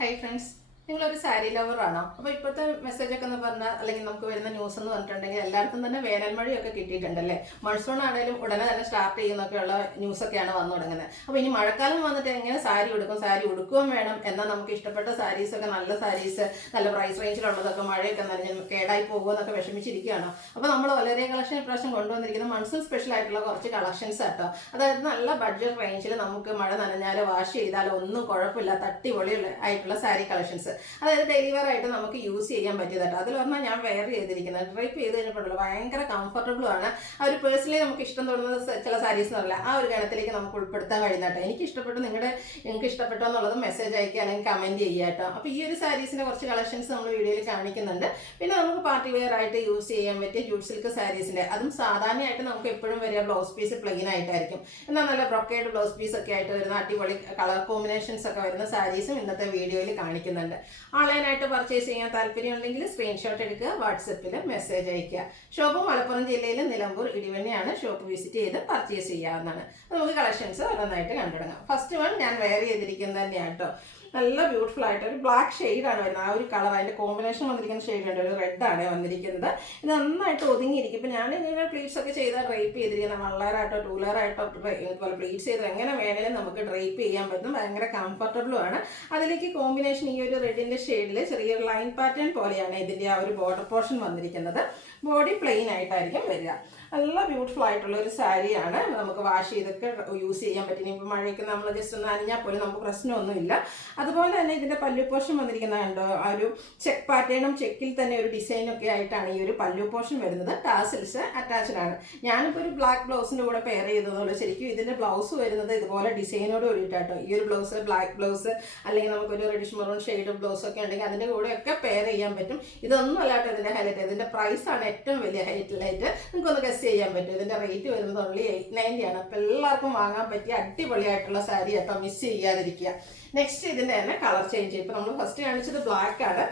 Hi friends. നിങ്ങളൊരു സാരി ലവറാണോ? അപ്പോൾ ഇപ്പോഴത്തെ മെസ്സേജൊക്കെ എന്ന് പറഞ്ഞാൽ അല്ലെങ്കിൽ നമുക്ക് വരുന്ന ന്യൂസ് എന്ന് പറഞ്ഞിട്ടുണ്ടെങ്കിൽ എല്ലാവർക്കും തന്നെ വേനൽമഴയൊക്കെ കിട്ടിയിട്ടുണ്ടല്ലേ. മൺസൂൺ ആണെങ്കിലും ഉടനെ തന്നെ സ്റ്റാർട്ട് ചെയ്യുന്നൊക്കെയുള്ള ന്യൂസൊക്കെയാണ് വന്നു തുടങ്ങുന്നത്. അപ്പോൾ ഇനി മഴക്കാലം വന്നിട്ട് എങ്ങനെ സാരി ഉടുക്കും, സാരി ഉടുക്കുകയും വേണം എന്നാൽ നമുക്ക് ഇഷ്ടപ്പെട്ട സാരീസൊക്കെ നല്ല സാരീസ് നല്ല പ്രൈസ് റേഞ്ചിലുള്ളതൊക്കെ മഴയൊക്കെ നനഞ്ഞ് കേടായി പോകുമെന്നൊക്കെ വിഷമിച്ചിരിക്കുകയാണോ? അപ്പോൾ നമ്മൾ വളരെ കളക്ഷൻ ഇപ്രാവശ്യം കൊണ്ടുവന്നിരിക്കുന്ന മൺസൂൺ സ്പെഷ്യൽ ആയിട്ടുള്ള കുറച്ച് കളക്ഷൻസ് ആട്ടോ. അതായത് നല്ല ബഡ്ജറ്റ് റേഞ്ചിൽ നമുക്ക് മഴ നനഞ്ഞാലോ വാഷ് ചെയ്താലോ ഒന്നും കുഴപ്പമില്ലാത്ത അടിപൊളിയുള്ള ആയിട്ടുള്ള സാരി കളക്ഷൻസ്. അതായത് ഡെയിലി വെയർ ആയിട്ട് നമുക്ക് യൂസ് ചെയ്യാൻ പറ്റിയതായിട്ട് അതിൽ പറഞ്ഞാൽ ഞാൻ വെയർ ചെയ്തിരിക്കുന്നത് ഡ്രൈപ്പ് ചെയ്ത് കഴിഞ്ഞപ്പോഴല്ലോ ഭയങ്കര കംഫർട്ടബിളും ആണ്. ആ ഒരു പേഴ്സണലി നമുക്ക് ഇഷ്ടം തോന്നുന്നത് ചില സാരീസ് എന്നല്ല ആ ഒരു ഗണത്തിലേക്ക് നമുക്ക് ഉൾപ്പെടുത്താൻ കഴിയുന്നതാട്ടോ. എനിക്ക് ഇഷ്ടപ്പെട്ടു, നിങ്ങൾക്ക് ഇഷ്ടപ്പെട്ടോ എന്നുള്ളത് മെസ്സേജ് അയക്കുക അല്ലെങ്കിൽ കമൻറ്റ് ചെയ്യുക കേട്ടോ. അപ്പോൾ ഈ ഒരു സാരീസിൻ്റെ കുറച്ച് കളക്ഷൻസ് നമ്മൾ വീഡിയോയിൽ കാണിക്കുന്നുണ്ട്. പിന്നെ നമുക്ക് പാർട്ടി വെയർ ആയിട്ട് യൂസ് ചെയ്യാൻ പറ്റിയ ജൂട്ട് സിൽക്ക് സാരീസിൻ്റെ അതും സാധാരണയായിട്ട് നമുക്ക് എപ്പോഴും വരിക ബ്ലൗസ് പീസ് പ്ലെയിൻ ആയിട്ടായിരിക്കും. എന്നാൽ നല്ല ബ്രൊക്കേഡ് ബ്ലൗസ് പീസ് ഒക്കെ ആയിട്ട് വരുന്ന അടിപൊളി കളർ കോമ്പിനേഷൻസ് ഒക്കെ വരുന്ന സാരീസും ഇന്നത്തെ വീഡിയോയിൽ കാണിക്കുന്നുണ്ട്. ഓൺലൈനായിട്ട് പർച്ചേസ് ചെയ്യാൻ താല്പര്യമുണ്ടെങ്കിൽ സ്ക്രീൻഷോട്ട് എടുക്കുക, വാട്സപ്പിൽ മെസ്സേജ് അയയ്ക്കുക. ഷോപ്പ് മലപ്പുറം ജില്ലയിൽ നിലമ്പൂർ ഇടിവണ്ണയാണ്. ഷോപ്പ് വിസിറ്റ് ചെയ്ത് പർച്ചേസ് ചെയ്യാവുന്നതാണ്. നമുക്ക് കളക്ഷൻസ് ഓരോന്നായിട്ട് കണ്ടു തുടങ്ങാം. ഫസ്റ്റ് വൺ ഞാൻ വെയർ ചെയ്തിരിക്കുന്നത് തന്നെയാണ് കേട്ടോ. നല്ല ബ്യൂട്ടിഫുൾ ആയിട്ട് ഒരു ബ്ലാക്ക് ഷെയ്ഡാണ് വരുന്നത്. ആ ഒരു കളർ അതിൻ്റെ കോമ്പിനേഷൻ വന്നിരിക്കുന്ന ഷെയ്ഡ് ഉണ്ട്, ഒരു റെഡാണ് വന്നിരിക്കുന്നത്. ഇത് നന്നായിട്ട് ഒതുങ്ങിയിരിക്കും. ഇപ്പം ഞാൻ ഇങ്ങനെ പ്ലീറ്റ്സ് ഒക്കെ ചെയ്താൽ ഡ്രൈപ്പ് ചെയ്തിരിക്കുന്നത് വള്ളാറായിട്ടോ ടൂ ലെയറായിട്ടോ ഇതുപോലെ പ്ലീറ്റ്സ് ചെയ്ത് എങ്ങനെ വേണേലും നമുക്ക് ഡ്രൈപ്പ് ചെയ്യാൻ പറ്റും. ഭയങ്കര കംഫർട്ടബിളും ആണ്. അതിലേക്ക് കോമ്പിനേഷൻ ഈ ഒരു റെഡിൻ്റെ ഷെയ്ഡിൽ ചെറിയൊരു ലൈൻ പാറ്റേൺ പോലെയാണ് ഇതിൻ്റെ ആ ഒരു ബോർഡർ പോർഷൻ വന്നിരിക്കുന്നത്. ബോഡി പ്ലെയിൻ ആയിട്ടായിരിക്കും വരിക. നല്ല ബ്യൂട്ടിഫുൾ ആയിട്ടുള്ള ഒരു സാരിയാണ്. നമുക്ക് വാഷ് ചെയ്തൊക്കെ യൂസ് ചെയ്യാൻ പറ്റും. ഇപ്പോൾ മഴയ്ക്ക് നമ്മൾ ജസ്റ്റ് ഒന്ന് അരിഞ്ഞാൽ പോലും നമുക്ക് പ്രശ്നമൊന്നുമില്ല. അതുപോലെ തന്നെ ഇതിൻ്റെ പല്ലു പോർഷൻ വന്നിരിക്കുന്നത് കണ്ടോ, ആ ഒരു ചെക്ക് പാറ്റേണും ചെക്കിൽ തന്നെ ഒരു ഡിസൈനൊക്കെ ആയിട്ടാണ് ഈ ഒരു പല്ലു പോർഷൻ വരുന്നത്. ടാസിൽസ് അറ്റാച്ച്ഡ് ആണ്. ഞാനിപ്പോൾ ഒരു ബ്ലാക്ക് ബ്ലൗസിൻ്റെ കൂടെ പെയർ ചെയ്തതുകൊണ്ട് ശരിക്കും ഇതിൻ്റെ ബ്ലൗസ് വരുന്നത് ഇതുപോലെ ഡിസൈനോട് കൂടിയിട്ടാട്ടോ. ഈ ഒരു ബ്ലൗസ് ബ്ലാക്ക് ബ്ലൗസ് അല്ലെങ്കിൽ നമുക്കൊരു റെഡിഷ് മെറൂൺ ഷെയ്ഡ് ബ്ലൗസ് ഒക്കെ ഉണ്ടെങ്കിൽ അതിൻ്റെ കൂടെയൊക്കെ പെയർ ചെയ്യാൻ പറ്റും. ഇതൊന്നും അല്ലാട്ടോ ഇതിൻ്റെ ഹൈലൈറ്റ്. ഇതിൻ്റെ പ്രൈസാണ് ഏറ്റവും വലിയ ഹൈലൈറ്റ്. നിങ്ങൾക്കൊന്ന് ഗസ് ചെയ്യാൻ പറ്റും. ഇതിൻ്റെ റേറ്റ് വരുന്നത് ഓൺലി 890 ആണ്. അപ്പോൾ എല്ലാവർക്കും വാങ്ങാൻ പറ്റിയ അടിപൊളിയായിട്ടുള്ള സാരി കേട്ടോ, മിസ് ചെയ്യാതിരിക്കുക. നെക്സ്റ്റ് ഇതിൻ്റെ തന്നെ കളർ ചേഞ്ച് ചെയ്യും. ഇപ്പോൾ നമ്മൾ ഫസ്റ്റ് കാണിച്ചത് ബ്ലാക്ക് ആണ്.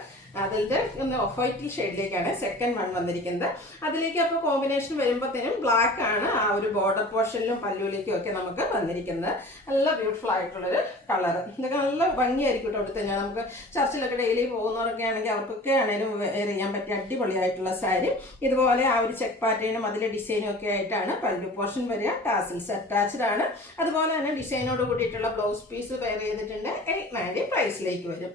അതിൻ്റെ ഒന്ന് ഓഫ് വൈറ്റ് ഷെയ്ഡിലേക്കാണ് സെക്കൻഡ് വൺ വന്നിരിക്കുന്നത്. അതിലേക്ക് അപ്പോൾ കോമ്പിനേഷൻ വരുമ്പോഴത്തേനും ബ്ലാക്ക് ആണ് ആ ഒരു ബോർഡർ പോർഷനിലും പല്ലുവിലേക്കും ഒക്കെ നമുക്ക് വന്നിരിക്കുന്നത്. നല്ല ബ്യൂട്ടിഫുൾ ആയിട്ടുള്ളൊരു കളർ. ഇതൊക്കെ നല്ല ഭംഗിയായിരിക്കും കേട്ടോ. എടുത്ത് കഴിഞ്ഞാൽ നമുക്ക് ചർച്ചിലൊക്കെ ഡെയിലി പോകുന്നവരൊക്കെ ആണെങ്കിൽ അവർക്കൊക്കെ ആണെങ്കിലും വെയർ ചെയ്യാൻ പറ്റിയ അടിപൊളിയായിട്ടുള്ള സാരി. ഇതുപോലെ ആ ഒരു ചെക്ക് പാറ്റേണും അതിലെ ഡിസൈനും ഒക്കെ ആയിട്ടാണ് പല്ലു പോർഷൻ വരിക. ടാസിൽസ് അറ്റാച്ച്ഡ് ആണ്. അതുപോലെ തന്നെ ഡിസൈനോട് കൂടിയിട്ടുള്ള ബ്ലൗസ് പീസ് വെയർ ചെയ്തിട്ടുണ്ട്. 890 പ്രൈസിലേക്ക് വരും.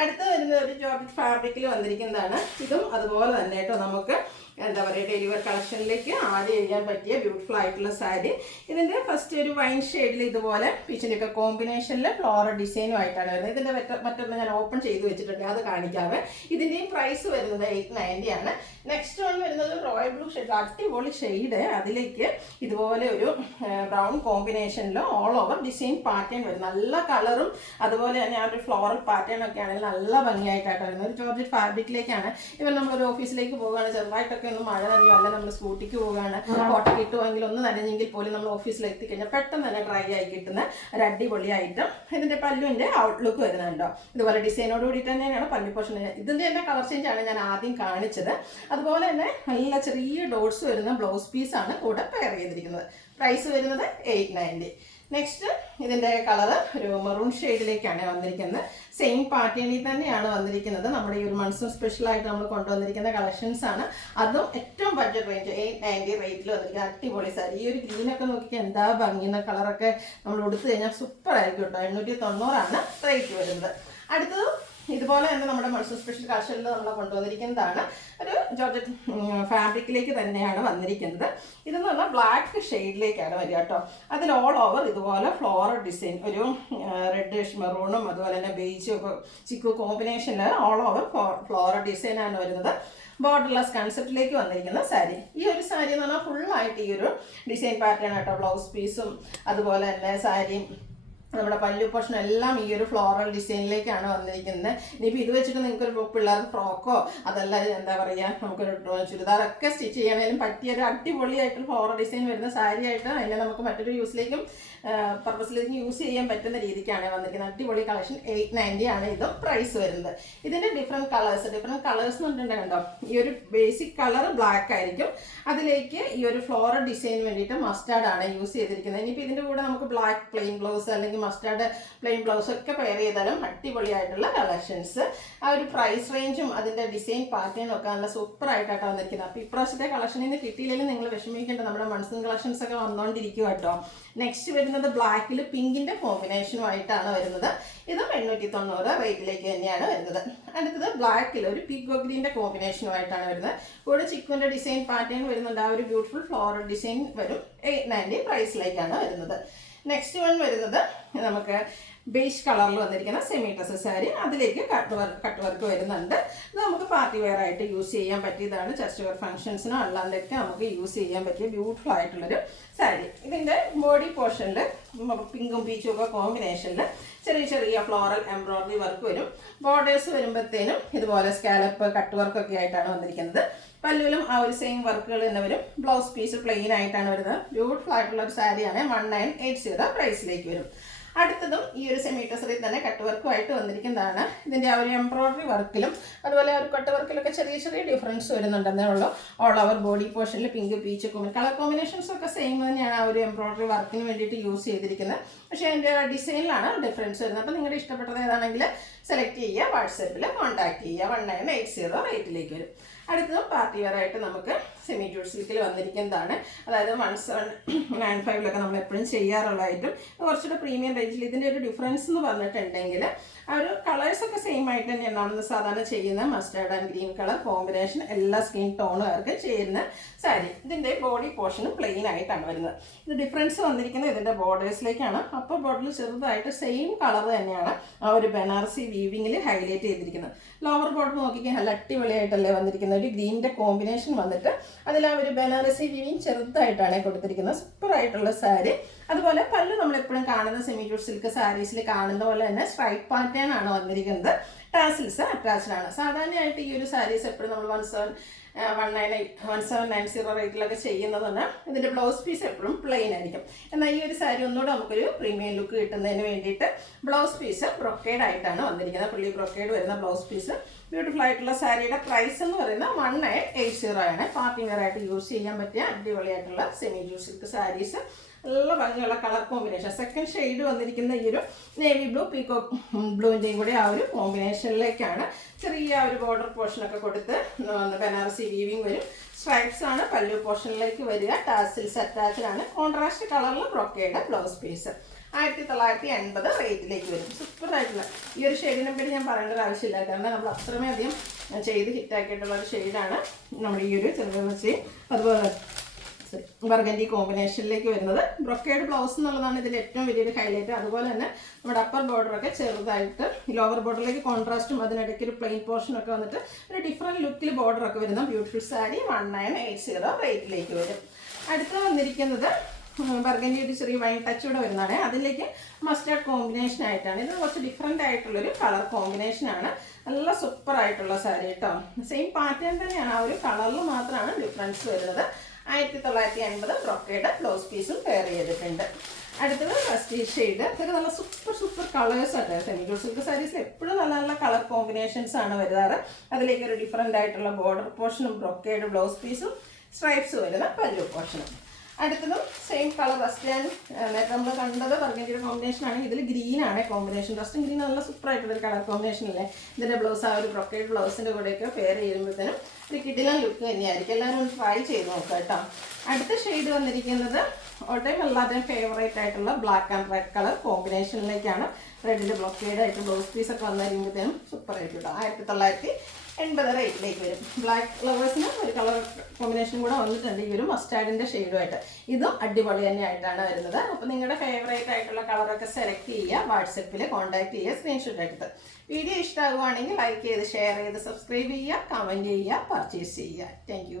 അടുത്ത് വരുന്ന ഒരു ജോർജറ്റ് ഫാബ്രിക്കിൽ വന്നിരിക്കുന്നതാണ്. ഇതും അതുപോലെ തന്നെ കേട്ടോ, നമുക്ക് എന്താ പറയുക ഡെയിലി വെയർ കളക്ഷനിലേക്ക് ആഡ് ചെയ്യാൻ പറ്റിയ ബ്യൂട്ടിഫുൾ ആയിട്ടുള്ള സാരി. ഇതിൻ്റെ ഫസ്റ്റ് ഒരു വൈൻ ഷെയ്ഡിൽ ഇതുപോലെ പീച്ചിൻ്റെയൊക്കെ കോമ്പിനേഷനിൽ ഫ്ലോറൽ ഡിസൈനും ആയിട്ടാണ് വരുന്നത്. ഇതിൻ്റെ മറ്റൊന്ന് ഞാൻ ഓപ്പൺ ചെയ്ത് വെച്ചിട്ടുണ്ട്, അത് കാണിക്കാവേ. ഇതിൻ്റെയും പ്രൈസ് വരുന്നത് 890 ആണ്. നെക്സ്റ്റ് വൺ വരുന്നത് റോയൽ ബ്ലൂ ഷെയ്ഡ്, അടിപൊളി ഷെയ്ഡ്. അതിലേക്ക് ഇതുപോലെ ഒരു ബ്രൗൺ കോമ്പിനേഷനിൽ ഓൾ ഓവർ ഡിസൈൻ പാറ്റേൺ വരും. നല്ല കളറും അതുപോലെ തന്നെ ആ ഒരു ഫ്ലോറൽ പാറ്റേൺ ഒക്കെ ആണെങ്കിൽ നല്ല ഭംഗിയായിട്ടാണ് വരുന്നത്. ഒരു ജോർജറ്റ് ഫാബ്രിക്കിലേക്കാണ്. ഇവൻ നമ്മളൊരു ഓഫീസിലേക്ക് പോകുകയാണ്, ചെറുതായിട്ടൊക്കെ ഒന്ന് മഴ നനഞ്ഞു, അല്ല നമ്മൾ സ്കൂട്ടിക്ക് പോവുകയാണ്, കോട്ട കിട്ടുമെങ്കിൽ ഒന്ന് നനഞ്ഞെങ്കിൽ പോലും നമ്മൾ ഓഫീസിൽ എത്തിക്കഴിഞ്ഞാൽ പെട്ടെന്ന് തന്നെ ഡ്രൈ ആയി കിട്ടുന്ന ഒരു അടിപൊളി ഐറ്റം. ഇതിൻ്റെ പല്ലുവിൻ്റെ ഔട്ട്ലുക്ക് വരുന്നുണ്ടോ, ഇതുപോലെ ഡിസൈനോട് കൂടിയിട്ട് തന്നെയാണ് പല്ലു പോർഷൻ. ഇതിൻ്റെ തന്നെ കളർ ചേഞ്ച് ആണ് ഞാൻ ആദ്യം കാണിച്ചത്. അതുപോലെ തന്നെ നല്ല ചെറിയ ഡോട്ട്സ് വരുന്ന ബ്ലൗസ് പീസാണ് കൂടെ പെയർ ചെയ്തിരിക്കുന്നത്. പ്രൈസ് വരുന്നത് 890. നെക്സ്റ്റ് ഇതിൻ്റെ കളറ് ഒരു മെറൂൺ ഷെയ്ഡിലേക്കാണ് വന്നിരിക്കുന്നത്. സെയിം പാറ്റേണിൽ തന്നെയാണ് വന്നിരിക്കുന്നത്. നമ്മുടെ ഈ ഒരു മൺസൂൺ സ്പെഷ്യലായിട്ട് നമ്മൾ കൊണ്ടുവന്നിരിക്കുന്ന കളക്ഷൻസ് ആണ്. അതും ഏറ്റവും ബഡ്ജറ്റ് റേഞ്ച് 890 റേറ്റിൽ വന്നിരിക്കുന്ന അടിപൊളി സാരി. ഈ ഒരു ഗ്രീനൊക്കെ നോക്കിയാൽ എന്താ ഭംഗിയെന്ന കളറൊക്കെ നമ്മൾ ഉടുത്ത് കഴിഞ്ഞാൽ സൂപ്പർ ആയിരിക്കും കേട്ടോ. 890 റേറ്റ് വരുന്നത്. അടുത്തത് ഇതുപോലെ തന്നെ നമ്മുടെ മൺസൂൺ സ്പെഷ്യൽ കളക്ഷനിൽ നമ്മൾ കൊണ്ടുവന്നിരിക്കുന്നതാണ്. ഒരു ജോർജറ്റ് ഫാബ്രിക്കിലേക്ക് തന്നെയാണ് വന്നിരിക്കുന്നത്. ഇതെന്ന് പറഞ്ഞാൽ ബ്ലാക്ക് ഷെയ്ഡിലേക്കാണ് വരിക കേട്ടോ. അതിൽ ഓൾ ഓവർ ഇതുപോലെ ഫ്ലോറൽ ഡിസൈൻ, ഒരു റെഡിഷ് മെറൂണും അതുപോലെ തന്നെ ബേജും ഒക്കെ ചിക്കു കോമ്പിനേഷനിൽ ഓൾ ഓവർ ഫ്ലോറൽ ഡിസൈനാണ് വരുന്നത്. ബോർഡർലെസ് കൺസെപ്റ്റിലേക്ക് വന്നിരിക്കുന്ന സാരി. ഈ ഒരു സാരി എന്ന് പറഞ്ഞാൽ ഫുള്ളായിട്ട് ഈ ഒരു ഡിസൈൻ പാറ്റേൺ കേട്ടോ. ബ്ലൗസ് പീസും അതുപോലെ തന്നെ സാരിയും നമ്മുടെ പല്ലു പോർഷൻ എല്ലാം ഈ ഒരു ഫ്ലോറൽ ഡിസൈനിലേക്കാണ് വന്നിരിക്കുന്നത്. ഇനിയിപ്പോൾ ഇത് വെച്ചിട്ട് നിങ്ങൾക്കൊരു പിള്ളേർക്ക് ഫ്രോക്കോ അതല്ല എന്താ പറയുക നമുക്കൊരു ചുരിദാറൊക്കെ സ്റ്റിച്ച് ചെയ്യണേലും പറ്റിയൊരു അടിപൊളിയായിട്ട് ഫ്ലോറൽ ഡിസൈൻ വരുന്ന സാരി ആയിട്ട് അതിനെ നമുക്ക് മറ്റൊരു യൂസിലേക്കും പർപ്പസിലേക്ക് യൂസ് ചെയ്യാൻ പറ്റുന്ന രീതിക്കാണ് വന്നിരിക്കുന്നത്. അടിപൊളി കളക്ഷൻ. 890 ആണ് ഇതും പ്രൈസ് വരുന്നത്. ഇതിൻ്റെ ഡിഫറെൻറ്റ് കളേഴ്സ് എന്ന് പറഞ്ഞിട്ടുണ്ടെങ്കിൽ കണ്ടോ, ഈ ഒരു ബേസിക് കളർ ബ്ലാക്ക് ആയിരിക്കും. അതിലേക്ക് ഈ ഒരു ഫ്ലോറൽ ഡിസൈൻ വേണ്ടിയിട്ട് മസ്റ്റാർഡ് ആണ് യൂസ് ചെയ്തിരിക്കുന്നത്. ഇനിയിപ്പോൾ ഇതിൻ്റെ കൂടെ നമുക്ക് ബ്ലാക്ക് പ്ലെയിൻ ബ്ലൗസ് അല്ലെങ്കിൽ അല്ലെങ്കിൽ മസ്റ്റാർഡ് പ്ലെയിൻ ബ്ലൗസ് ഒക്കെ പെയർ ചെയ്താലും അടിപൊളിയായിട്ടുള്ള കളക്ഷൻസ്. ആ ഒരു പ്രൈസ് റേഞ്ചും അതിൻ്റെ ഡിസൈൻ പാറ്റേണും ഒക്കെ നല്ല സൂപ്പർ ആയിട്ടാണ് വന്നിരിക്കുന്നത്. അപ്പോൾ ഇപ്രാവശ്യത്തെ കളക്ഷനിൽ നിന്ന് കിട്ടിയില്ലെങ്കിലും നിങ്ങൾ വിഷമിക്കേണ്ട, നമ്മുടെ മൺസൂൺ കളക്ഷൻസ് ഒക്കെ വന്നുകൊണ്ടിരിക്കും കേട്ടോ. നെക്സ്റ്റ് വരുന്നത് ബ്ലാക്കിൽ പിങ്കിൻ്റെ കോമ്പിനേഷനുമായിട്ടാണ് വരുന്നത്. ഇതും 890 റേറ്റിലേക്ക് തന്നെയാണ് വരുന്നത്. അടുത്തത് ബ്ലാക്കിൽ ഒരു പിഗോ ഗ്രീൻ്റെ കോമ്പിനേഷനുമായിട്ടാണ് വരുന്നത്. കൂടെ ചിക്കുവിൻ്റെ ഡിസൈൻ പാറ്റേൺ വരുന്നുണ്ട്. ആ ഒരു ബ്യൂട്ടിഫുൾ ഫ്ലോറൽ ഡിസൈൻ വരും. 890 പ്രൈസിലേക്കാണ് വരുന്നത്. നെക്സ്റ്റ് വൺ വരുന്നത് നമുക്ക് ബേജ് കളറിൽ വന്നിരിക്കുന്ന സെമി ഡ്രസ് സാരി. അതിലേക്ക് കട്ട് വർക്ക് വരുന്നുണ്ട്. ഇത് നമുക്ക് പാർട്ടി വെയർ ആയിട്ട് യൂസ് ചെയ്യാൻ പറ്റിയതാണ്. ചർച്ച് വെയർ ഫംഗ്ഷൻസിനോ അല്ലാണ്ടൊക്കെ നമുക്ക് യൂസ് ചെയ്യാൻ പറ്റിയ ബ്യൂട്ടിഫുൾ ആയിട്ടുള്ളൊരു സാരി. ഇതിൻ്റെ ബോഡി പോർഷനിൽ പിങ്കും പീച്ചും ഒക്കെ കോമ്പിനേഷനിൽ ചെറിയ ചെറിയ ഫ്ലോറൽ എംബ്രോയിഡറി വർക്ക് വരും. ബോർഡേഴ്സ് വരുമ്പോഴത്തേനും ഇതുപോലെ സ്കാലപ്പ് കട്ട് വർക്കൊക്കെ ആയിട്ടാണ് വന്നിരിക്കുന്നത്. പല്ലുവിലും ആ ഒരു സെയിം വർക്കുകൾ തന്നെ വരും. ബ്ലൗസ് പീസ് പ്ലെയിൻ ആയിട്ടാണ് വരുന്നത്. ബ്യൂട്ടിഫുൾ ആയിട്ടുള്ള ഒരു സാരിയാണ്. 1980 പ്രൈസിലേക്ക് വരും. അടുത്തതും ഈ ഒരു സെമി ടസറിൽ തന്നെ കട്ട് വർക്കുമായിട്ട് വന്നിരിക്കുന്നതാണ്. ഇതിൻ്റെ ആ ഒരു എംബ്രോയിഡറി വർക്കിലും അതുപോലെ ആ ഒരു കട്ട് വർക്കിലൊക്കെ ചെറിയ ചെറിയ ഡിഫറൻസ് വരുന്നുണ്ടെന്നേ ഉള്ളൂ. ഓൾ ഓവർ ബോഡി പോർഷനിൽ പിങ്ക് പീച്ച് കളർ കോമ്പിനേഷൻസ് ഒക്കെ സെയിം തന്നെയാണ് ആ ഒരു എംബ്രോയിഡറി വർക്കിന് വേണ്ടിയിട്ട് യൂസ് ചെയ്തിരിക്കുന്നത്. പക്ഷേ അതിൻ്റെ ഡിസൈനിലാണ് ഡിഫറൻസ് വരുന്നത്. അപ്പോൾ നിങ്ങളുടെ ഇഷ്ടപ്പെട്ടത് ഏതാണെങ്കിൽ സെലക്ട് ചെയ്യുക, വാട്സാപ്പിൽ കോൺടാക്ട് ചെയ്യുക. 1980 റേറ്റിലേക്ക് വരും. അടുത്തതും പാർട്ടി വെയർ ആയിട്ട് നമുക്ക് സെമി ജൂട്ട് സിൽക്കിൽ വന്നിരിക്കുന്നതാണ്. അതായത് 1795 നമ്മൾ എപ്പോഴും ചെയ്യാറുള്ള ഐറ്റം. കുറച്ചുകൂടെ പ്രീമിയം റേഞ്ചിൽ. ഇതിൻ്റെ ഒരു ഡിഫറൻസ് എന്ന് പറഞ്ഞിട്ടുണ്ടെങ്കിൽ ആ ഒരു കളേഴ്സൊക്കെ സെയിം ആയിട്ട് തന്നെയാണ് നമ്മൾ സാധാരണ ചെയ്യുന്ന mustard and green colour combination എല്ലാ സ്കിൻ ടോണുകാർക്ക് ചെയ്യുന്ന സാരി. ഇതിൻ്റെ ബോഡി പോർഷനും പ്ലെയിൻ ആയിട്ടാണ് വരുന്നത്. ഇത് ഡിഫറൻസ് വന്നിരിക്കുന്നത് ഇതിൻ്റെ ബോർഡേഴ്സിലേക്കാണ്. അപ്പോൾ ബോർഡറിൽ ചെറുതായിട്ട് സെയിം കളർ തന്നെയാണ് ആ ഒരു ബനാറസി വീവിങ്ങിൽ ഹൈലൈറ്റ് ചെയ്തിരിക്കുന്നത്. ലോവർ ബോർഡർ നോക്കിക്കാൻ നല്ല അടിപൊളിയായിട്ടല്ലേ വന്നിരിക്കുന്നത്. ഒരു ഗ്രീനിൻ്റെ കോമ്പിനേഷൻ വന്നിട്ട് അതിൽ ആ ഒരു ബനാറസി വീവിങ് ചെറുതായിട്ടാണ് കൊടുത്തിരിക്കുന്നത്. സൂപ്പറായിട്ടുള്ള സാരി. അതുപോലെ പല്ല് നമ്മളെപ്പോഴും കാണുന്ന സെമി ജൂട്ട് സിൽക്ക് സാരീസിൽ കാണുന്ന പോലെ തന്നെ സ്ട്രൈപ്പ് പാറ്റേൺ ആണ് വന്നിരിക്കുന്നത്. ടാസിൽസ് അറ്റാച്ച്ഡ് ആണ്. സാധാരണയായിട്ട് ഈ ഒരു സാരീസ് എപ്പോഴും നമ്മൾ 1790 റേറ്റിലൊക്കെ ചെയ്യുന്നതാണ്. ഇതിൻ്റെ ബ്ലൗസ് പീസ് എപ്പോഴും പ്ലെയിൻ ആയിരിക്കും. എന്നാൽ ഈ ഒരു സാരി ഒന്നുകൂടെ നമുക്കൊരു പ്രീമിയം ലുക്ക് കിട്ടുന്നതിന് വേണ്ടിയിട്ട് ബ്ലൗസ് പീസ് ബ്രൊക്കേഡ് ആയിട്ടാണ് വന്നിരിക്കുന്നത്. പുള്ളി ബ്രൊക്കേഡ് വരുന്ന ബ്ലൗസ് പീസ്. ബ്യൂട്ടിഫുൾ ആയിട്ടുള്ള സാരിയുടെ പ്രൈസ് എന്ന് പറയുന്നത് 1980 ആണ്. പാർട്ടി വെയർ ആയിട്ട് യൂസ് ചെയ്യാൻ പറ്റിയ അടിപൊളിയായിട്ടുള്ള സെമി ജൂട്ട് സിൽക്ക് സാരീസ്. നല്ല ഭംഗിയുള്ള കളർ കോമ്പിനേഷൻ. സെക്കൻഡ് ഷെയ്ഡ് വന്നിരിക്കുന്ന ഈ ഒരു നേവി ബ്ലൂ പീകോക്ക് ബ്ലൂവിൻ്റെയും കൂടി ആ ഒരു കോമ്പിനേഷനിലേക്കാണ്. ചെറിയ ഒരു ബോർഡർ പോർഷനൊക്കെ കൊടുത്ത് ബനാറസി വീവിങ് വരും. സ്ട്രൈപ്സ് ആണ് പല്ലു പോർഷനിലേക്ക് വരിക. ടാസിൽസ് അറ്റാച്ച്ഡ് ആണ്. കോൺട്രാസ്റ്റ് കളറിൽ ബ്രൊക്കേഡ് ബ്ലൗസ് പീസ്. 1980 റേറ്റിലേക്ക് വരും. സൂപ്പറായിട്ടുള്ള ഈ ഒരു ഷെയ്ഡിനെ പറ്റി ഞാൻ പറയേണ്ട ഒരു ആവശ്യമില്ല. കാരണം നമ്മൾ അത്രമേധികം ചെയ്ത് ഹിറ്റാക്കിയിട്ടുള്ള ഒരു ഷെയ്ഡാണ് നമ്മുടെ ഈ ഒരു ചെറുപച്ചി അതുപോലെ ബർഗൻഡി കോമ്പിനേഷനിലേക്ക് വരുന്നത്. ബ്രൊക്കേഡ് ബ്ലൗസ് എന്നുള്ളതാണ് ഇതിൽ ഏറ്റവും വലിയൊരു ഹൈലൈറ്റ്. അതുപോലെ തന്നെ നമ്മുടെ അപ്പർ ബോർഡറൊക്കെ ചെറുതായിട്ട് ലോവർ ബോർഡറിലേക്ക് കോൺട്രാസ്റ്റും അതിനിടയ്ക്ക് ഒരു പ്ലെയിൻ പോർഷനൊക്കെ വന്നിട്ട് ഒരു ഡിഫറെൻറ്റ് ലുക്കിൽ ബോർഡറൊക്കെ വരുന്ന ബ്യൂട്ടിഫുൾ സാരി 1980 റേറ്റിലേക്ക് വരും. അടുത്ത വന്നിരിക്കുന്നത് ബർഗൻഡി ഒരു ചെറിയ വൈൻ ടച്ച് കൂടെ വരുന്നതാണ്. അതിലേക്ക് മസ്റ്റാർഡ് കോമ്പിനേഷൻ ആയിട്ടാണ്. ഇത് കുറച്ച് ഡിഫറെൻ്റ് ആയിട്ടുള്ളൊരു കളർ കോമ്പിനേഷനാണ്. നല്ല സൂപ്പർ ആയിട്ടുള്ള സാരി കേട്ടോ. സെയിം പാറ്റേൺ തന്നെയാണ്, ആ ഒരു കളറിൽ മാത്രമാണ് ഡിഫറൻസ് വരുന്നത്. 1980 ബ്രൊക്കേഡ് ബ്ലൗസ് പീസും പെയർ ചെയ്തിട്ടുണ്ട്. അടുത്തത് റസ്റ്റി ഷെയ്ഡ്. ഇതൊക്കെ നല്ല സൂപ്പർ കളേഴ്സ് ആണ്. സെമി ജൂട്ട് സിൽക്ക് സാരീസിൽ എപ്പോഴും നല്ല നല്ല കളർ കോമ്പിനേഷൻസ് ആണ് വരാറ്. അതിലേക്ക് ഒരു ഡിഫറെൻ്റ് ആയിട്ടുള്ള ബോർഡർ പോർഷനും ബ്രൊക്കേഡ് ബ്ലൗസ് പീസും സ്ട്രൈപ്സ് വരുന്ന പല്ലു പോർഷനും. അടുത്തതും സെയിം കളർ റസ്റ്റ് ആൻഡ് നേരത്തെ നമ്മൾ കണ്ടത് ബർഗൻഡിയുടെ കോമ്പിനേഷൻ ആണ്. ഇതിൽ ഗ്രീൻ ആണ് കോമ്പിനേഷൻ. റസ്റ്റും ഗ്രീൻ നല്ല സൂപ്പർ ആയിട്ടുള്ളൊരു കളർ കോമ്പിനേഷൻ അല്ലേ. ഇതിൻ്റെ ബ്ലൗസ് ആ ഒരു ബ്രൊക്കേഡ് ബ്ലൗസിൻ്റെ കൂടെയൊക്കെ പെയർ ചെയ്യുമ്പോഴത്തേനും ഒരു കിടിലൻ ലുക്ക് തന്നെയായിരിക്കും. എല്ലാവരും ഒന്ന് ട്രൈ ചെയ്ത് നോക്കാം കേട്ടോ. അടുത്ത ഷെയ്ഡ് വന്നിരിക്കുന്നത് ഓട്ടയും എല്ലാവരുടെയും ഫേവറേറ്റ് ആയിട്ടുള്ള ബ്ലാക്ക് ആൻഡ് റെഡ് കളർ കോമ്പിനേഷനിലേക്കാണ്. റെഡിൽ ബ്ലൊക്കേഡ് ആയിട്ട് ബ്ലൗസ് പീസൊക്കെ വന്നു കഴിയുമ്പോഴത്തേനും സൂപ്പർ ആയിട്ട് കേട്ടോ. 1980 റേറ്റിലേക്ക് വരും. ബ്ലാക്ക് ഫ്ലവേഴ്സിന് ഒരു കളർ കോമ്പിനേഷൻ കൂടെ വന്നിട്ടുണ്ട് ഈ ഒരു മസ്റ്റാർഡിൻ്റെ ഷെയ്ഡുമായിട്ട്. ഇതും അടിപൊളി തന്നെയായിട്ടാണ് വരുന്നത്. അപ്പോൾ നിങ്ങളുടെ ഫേവറേറ്റ് ആയിട്ടുള്ള കളറൊക്കെ സെലക്ട് ചെയ്യുക, വാട്സപ്പിൽ കോൺടാക്ട് ചെയ്യുക, സ്ക്രീൻഷോട്ട് എടുത്ത്. വീഡിയോ ഇഷ്ടമാകുവാണെങ്കിൽ ലൈക്ക് ചെയ്ത് ഷെയർ ചെയ്ത് സബ്സ്ക്രൈബ് ചെയ്യുക, കമൻറ്റ് ചെയ്യുക, പർച്ചേസ് ചെയ്യുക. താങ്ക്